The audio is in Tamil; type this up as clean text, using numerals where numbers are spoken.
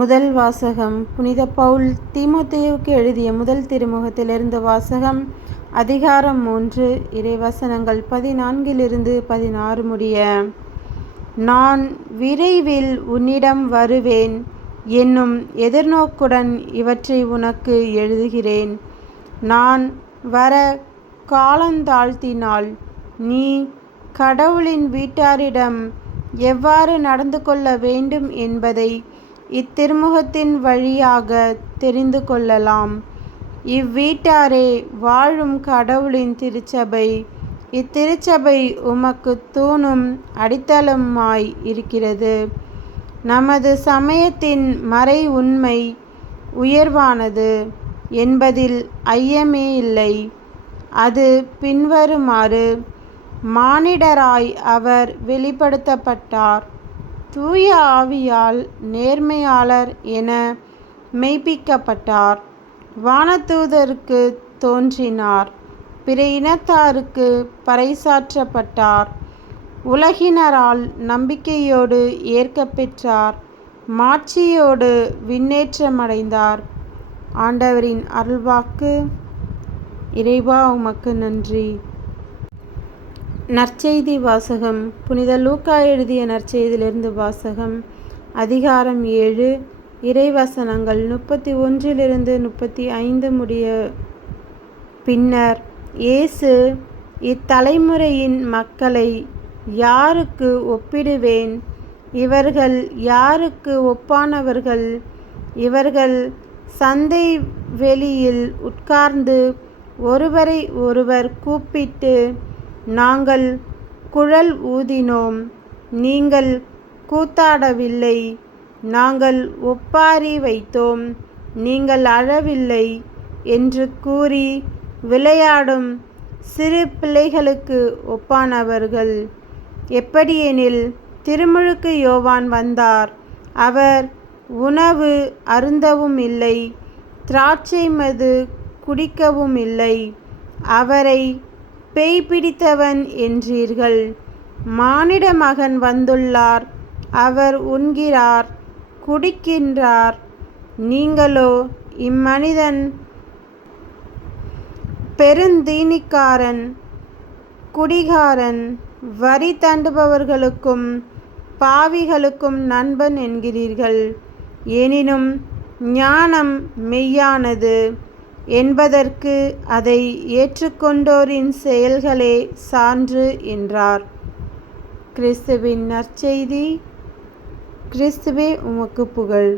முதல் வாசகம். புனித பவுல் தீமோத்தேயுவுக்கு எழுதிய முதல் திருமுகத்திலிருந்து வாசகம். அதிகாரம் 3, இறைவசனங்கள் 14 முடிய. நான் விரைவில் உன்னிடம் வருவேன் என்னும் எதிர்நோக்குடன் இவற்றை உனக்கு எழுதுகிறேன். நான் வர காலந்தாழ்த்தினால் நீ கடவுளின் வீட்டாரிடம் எவ்வாறு நடந்து கொள்ள வேண்டும் என்பதை இத்திருமுகத்தின் வழியாக தெரிந்து கொள்ளலாம். இவ்வீட்டாரே வாழும் கடவுளின் திருச்சபை. இத்திருச்சபை உமக்கு தூணும் அடித்தளமாய் இருக்கிறது. நமது சமயத்தின் மறை உண்மை உயர்வானது என்பதில் ஐயமே இல்லை. அது பின்வருமாறு: மானிடராய் அவர் வெளிப்படுத்தப்பட்டார். தூய ஆவியால் நேர்மையாளர் என மெய்ப்பிக்கப்பட்டார். வானதூதருக்கு தோன்றினார். பிற இனத்தாருக்கு பறைசாற்றப்பட்டார். உலகினரால் நம்பிக்கையோடு ஏற்கப்பெற்றார். மாட்சியோடு விண்ணேற்றமடைந்தார். ஆண்டவரின் அருள்வாக்கு. இறைவா, உமக்கு நன்றி. நற்செய்தி வாசகம். புனித லூக்கா எழுதிய நற்செய்தியிலிருந்து வாசகம். அதிகாரம் 7, இறைவசனங்கள் 31 முடிய. பின்னர் இயேசு, இத்தலைமுறையின் மக்களை யாருக்கு ஒப்பிடுவேன்? இவர்கள் யாருக்கு ஒப்பானவர்கள்? இவர்கள் சந்தை வெளியில் உட்கார்ந்து ஒருவரை ஒருவர் கூப்பிட்டு, நாங்கள் குழல் ஊதினோம், நீங்கள் கூத்தாடவில்லை. நாங்கள் ஒப்பாரி வைத்தோம், நீங்கள் அழவில்லை என்று கூறி விளையாடும் சிறு பிள்ளைகளுக்கு ஒப்பானவர்கள். எப்படியெனில், திருமுழுக்கு யோவான் வந்தார். அவர் உணவு அருந்தவும் இல்லை, திராட்சை மது குடிக்கவும் இல்லை. அவரை பேய் பிடித்தவன் என்றீர்கள். மானிட மகன் வந்துள்ளார். அவர் உண்கிறார், குடிக்கின்றார். நீங்களோ, இம்மனிதன் பெருந்தீனிக்காரன், குடிகாரன், வரி தண்டுபவர்களுக்கும் பாவிகளுக்கும் நண்பன் என்கிறீர்கள். எனினும் ஞானம் மெய்யானது என்பதற்கு அதை ஏற்றுக்கொண்டோரின் செயல்களே சான்று என்றார். கிறிஸ்துவின் நற்செய்தி. கிறிஸ்துவே, உமக்கு புகழ்.